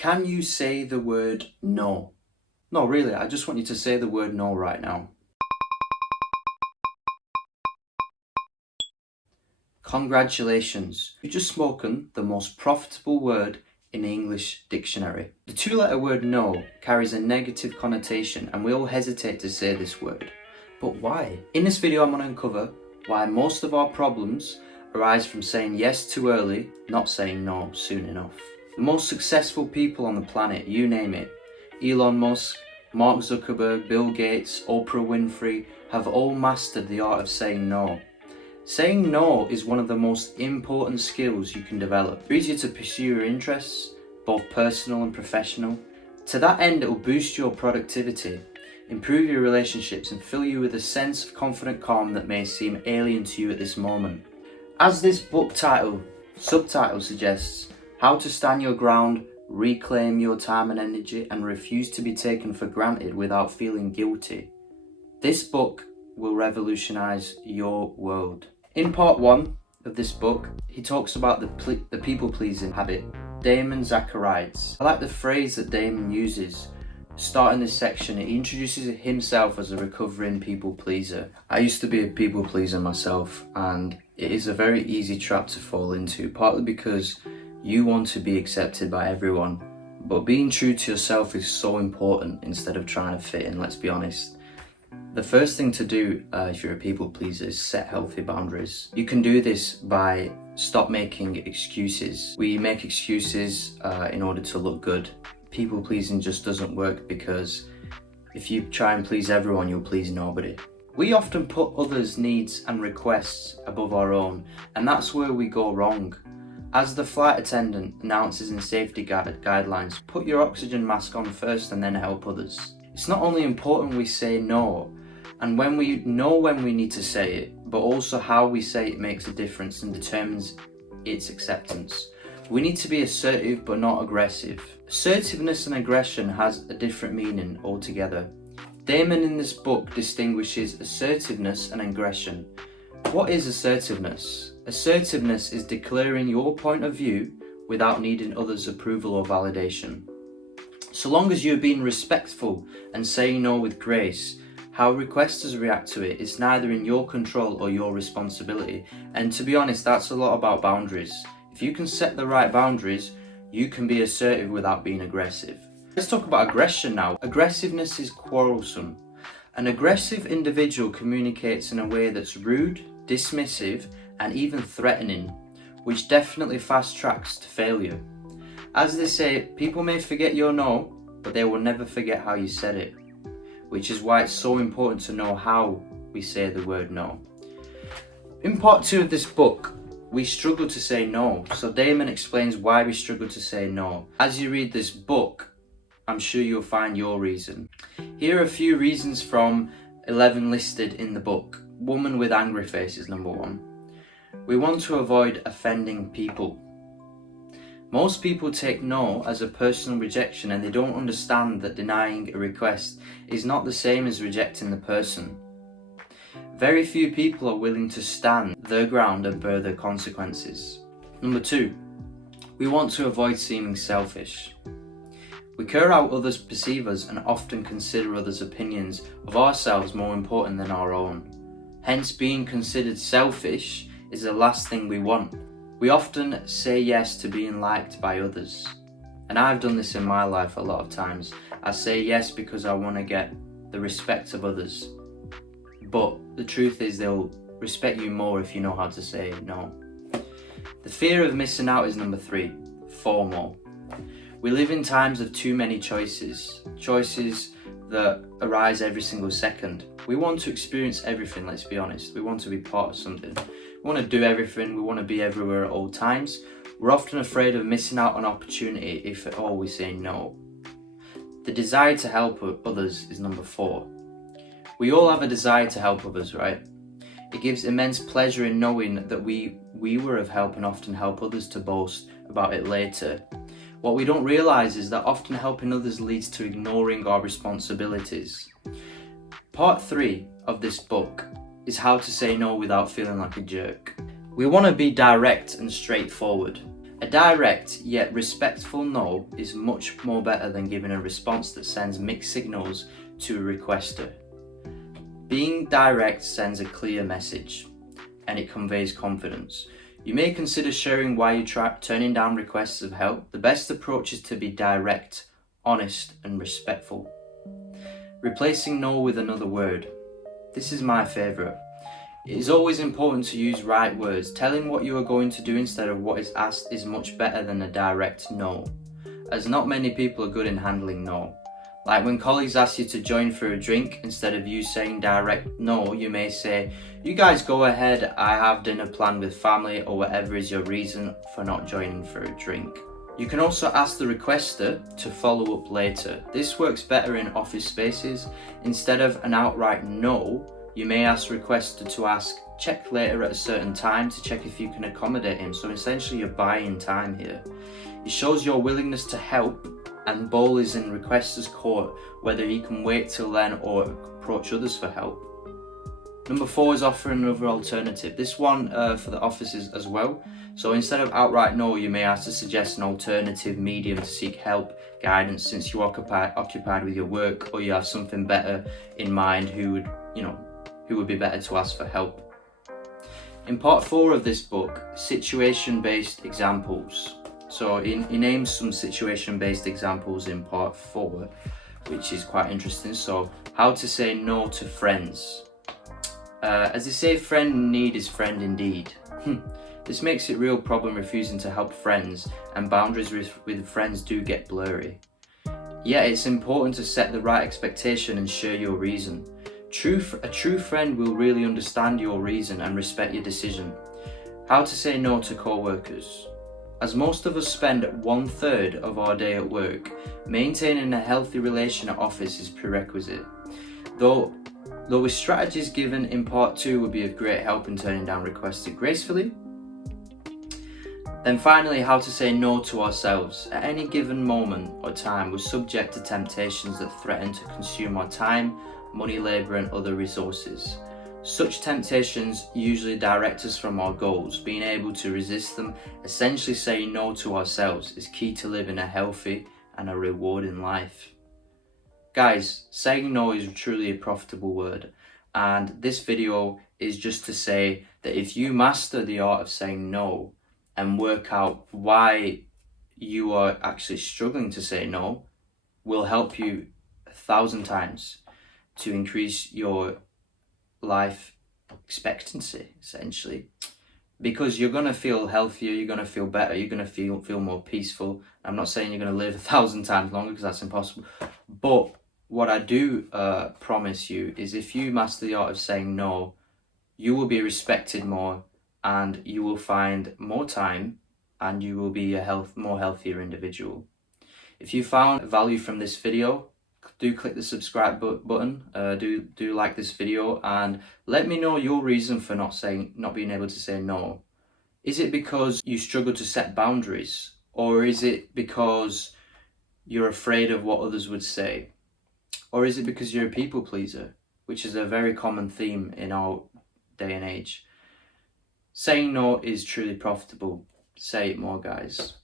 Can you say the word no? No, really, I just want you to say the word no right now. Congratulations, you've just spoken the most profitable word in the English dictionary. The two-letter word no carries a negative connotation and we all hesitate to say this word. But why? In this video I'm going to uncover why most of our problems arise from saying yes too early, not saying no soon enough. The most successful people on the planet, you name it, Elon Musk, Mark Zuckerberg, Bill Gates, Oprah Winfrey, have all mastered the art of saying no. Saying no is one of the most important skills you can develop. It's easier to pursue your interests, both personal and professional. To that end, it will boost your productivity, improve your relationships, and fill you with a sense of confident calm that may seem alien to you at this moment. As this book subtitle suggests, how to stand your ground, reclaim your time and energy, and refuse to be taken for granted without feeling guilty. This book will revolutionize your world. In part 1 of this book, he talks about the people-pleasing habit, Damon Zachariades. I like the phrase that Damon uses. Starting this section, he introduces himself as a recovering people-pleaser. I used to be a people-pleaser myself, and it is a very easy trap to fall into, partly because you want to be accepted by everyone, but being true to yourself is so important instead of trying to fit in, let's be honest. The first thing to do if you're a people pleaser is set healthy boundaries. You can do this by stop making excuses. We make excuses in order to look good. People pleasing just doesn't work because if you try and please everyone, you'll please nobody. We often put others' needs and requests above our own, and that's where we go wrong. As the flight attendant announces in safety guidelines, put your oxygen mask on first and then help others. It's not only important we say no, and when we know when we need to say it, but also how we say it makes a difference and determines its acceptance. We need to be assertive but not aggressive. Assertiveness and aggression has a different meaning altogether. Damon in this book distinguishes assertiveness and aggression. What is assertiveness? Assertiveness is declaring your point of view without needing others' approval or validation. So long as you're being respectful and saying no with grace, how requesters react to it is neither in your control or your responsibility. And to be honest, that's a lot about boundaries. If you can set the right boundaries, you can be assertive without being aggressive. Let's talk about aggression now. Aggressiveness is quarrelsome. An aggressive individual communicates in a way that's rude, dismissive, and even threatening, which definitely fast tracks to failure. As they say, people may forget your no, but they will never forget how you said it, which is why it's so important to know how we say the word no. In part 2 of this book, we struggle to say no, so Damon explains why we struggle to say no. As you read this book, I'm sure you'll find your reason. Here are a few reasons from 11 listed in the book. Woman with angry face is number 1. We want to avoid offending people. Most people take no as a personal rejection and they don't understand that denying a request is not the same as rejecting the person. Very few people are willing to stand their ground and bear the consequences. Number 2, we want to avoid seeming selfish. We care how others perceive us and often consider others' opinions of ourselves more important than our own. Hence, being considered selfish is the last thing we want. We often say yes to being liked by others. And I've done this in my life a lot of times. I say yes because I want to get the respect of others. But the truth is they'll respect you more if you know how to say no. The fear of missing out is number 3, FOMO. We live in times of too many choices that arise every single second. We want to experience everything, let's be honest. We want to be part of something. We want to do everything, we want to be everywhere at all times. We're often afraid of missing out on opportunity if at all we say no. The desire to help others is number 4. We all have a desire to help others, right? It gives immense pleasure in knowing that we were of help and often help others to boast about it later. What we don't realise is that often helping others leads to ignoring our responsibilities. Part 3 of this book is how to say no without feeling like a jerk. We want to be direct and straightforward. A A direct yet respectful no is much more better than giving a response that sends mixed signals to a requester. Being direct sends a clear message and it conveys confidence. You may consider sharing why you try turning down requests of help. The best approach is to be direct, honest and respectful. Replacing no with another word. This is my favourite. It is always important to use right words. Telling what you are going to do instead of what is asked is much better than a direct no, as not many people are good in handling no. Like when colleagues ask you to join for a drink, instead of you saying direct no, you may say, "You guys go ahead, I have dinner planned with family," or whatever is your reason for not joining for a drink. You can also ask the requester to follow up later. This works better in office spaces. Instead of an outright no, you may ask the requester to ask, "Check later at a certain time to check if you can accommodate him." So essentially you're buying time here. It shows your willingness to help, and ball is in requester's court whether he can wait till then or approach others for help. Number 4 is offer another alternative. This one for the offices as well. So instead of outright no, you may ask to suggest an alternative medium to seek help, guidance, since you're occupied with your work, or you have something better in mind who would be better to ask for help. In part 4 of this book, situation-based examples. So he names some situation-based examples in part 4, which is quite interesting. So how to say no to friends. As they say, friend in need is friend indeed. This makes it a real problem refusing to help friends, and boundaries with friends do get blurry. Yet it's important to set the right expectation and share your reason. A true friend will really understand your reason and respect your decision. How to say no to co-workers. As most of us spend 1/3 of our day at work, maintaining a healthy relation at office is prerequisite. Though with strategies given in part 2 would be of great help in turning down requests gracefully. Then finally, how to say no to ourselves. At any given moment or time, we're subject to temptations that threaten to consume our time, money, labour and other resources. Such temptations usually direct us from our goals. Being able to resist them, essentially saying no to ourselves, is key to living a healthy and a rewarding life. Guys, saying no is truly a profitable word, and this video is just to say that if you master the art of saying no and work out why you are actually struggling to say no, will help you 1,000 times to increase your life expectancy, essentially, because you're going to feel healthier, you're going to feel better, you're going to feel more peaceful. I'm not saying you're going to live 1,000 times longer, because that's impossible, but what I do promise you is if you master the art of saying no, you will be respected more, and you will find more time, and you will be a more healthier individual. If you found value from this video, do click the subscribe button, do like this video, and let me know your reason for not being able to say no. Is it because you struggle to set boundaries, or is it because you're afraid of what others would say, or is it because you're a people pleaser, which is a very common theme in our day and age? Saying no is truly profitable. Say it more, guys.